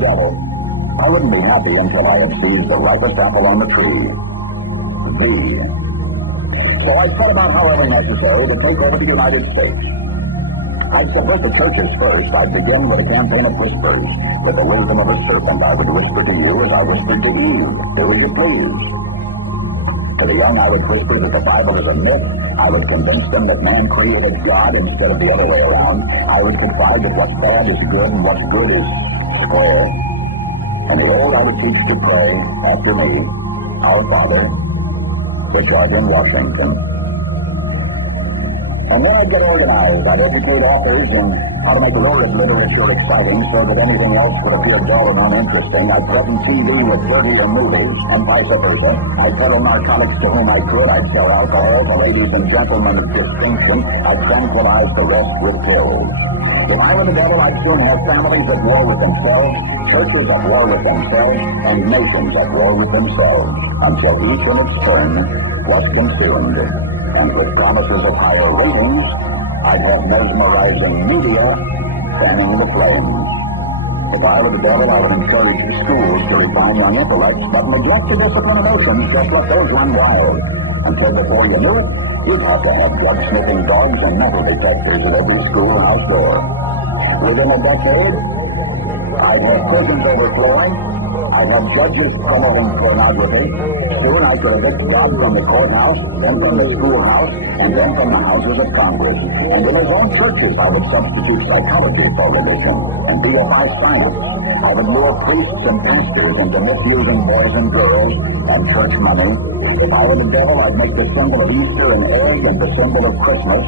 devil, I wouldn't be happy until I had seized the ripest apple on the tree. Thee. So I set about however necessary to take over the United States. I'd subvert the churches first. I'd begin with a campaign of whispers. With the wisdom of a serpent, I would whisper to you as I whispered to Eve. Do as you please. To the young, I would whisper that the Bible is a myth. I would convince them that man created God instead of the other way around. I would confide that what's bad is good and what's good is square. And the old, I would teach to pray after me, Our Father, which art in Washington. And then I'd get organized. I'd educate authors on how to make the world of literature exciting so that anything else would appear dull and uninteresting. I'd threaten TV with dirtier movies and vice versa. I'd peddle narcotics to whom I could. I'd sell alcohol to ladies and gentlemen of distinction. I'd tranquilize the rest with pills. If I were the devil, I'd soon have families at war with themselves, churches at war with themselves, and nations at war with themselves, until each in its turn was consumed. And with promises of higher ratings, I'd have mesmerizing media fanning the flames. If I were the devil, I would encourage the schools to refine young intellects, but neglect the discipline of oceans that let those run wild. Until before you knew it, you'd have to have blood-sniffing dogs and metal detectors at every schoolhouse door. Within a decade, I'd have prisons overflowing. I'd have judges promoting pornography. Soon I could evict God from the courthouse, then from the schoolhouse, and then from the houses of Congress. And in his own churches, I would substitute psychology for religion and beify science. I would lure priests and pastors into misusing boys and girls and church money. If I were the devil, I'd make the symbol of Easter an egg and the symbol of Christmas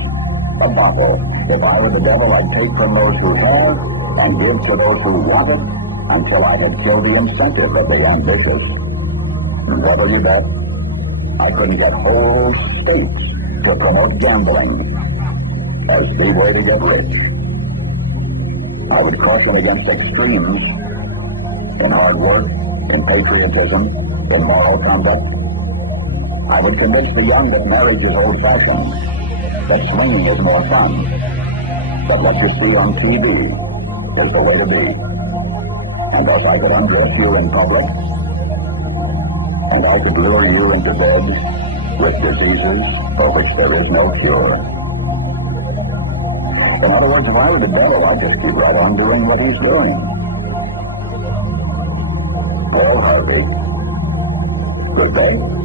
a bottle. If I were the devil, I'd take from those who have and give to those who want it until I had killed the incentive of the ambitious. Devil you bet, I couldn't get whole states to promote gambling as the way to get rich. I would caution against extremes in hard work, in patriotism, in moral conduct. I would convince the young that marriage is old-fashioned, that swinging is more fun, that what you see on TV is the way to be. And thus I could undress you in public, and I could lure you into bed with diseases for which there is no cure. In other words, if I were the devil, I'd just keep right on doing what he's doing. Well, Harvey, good day.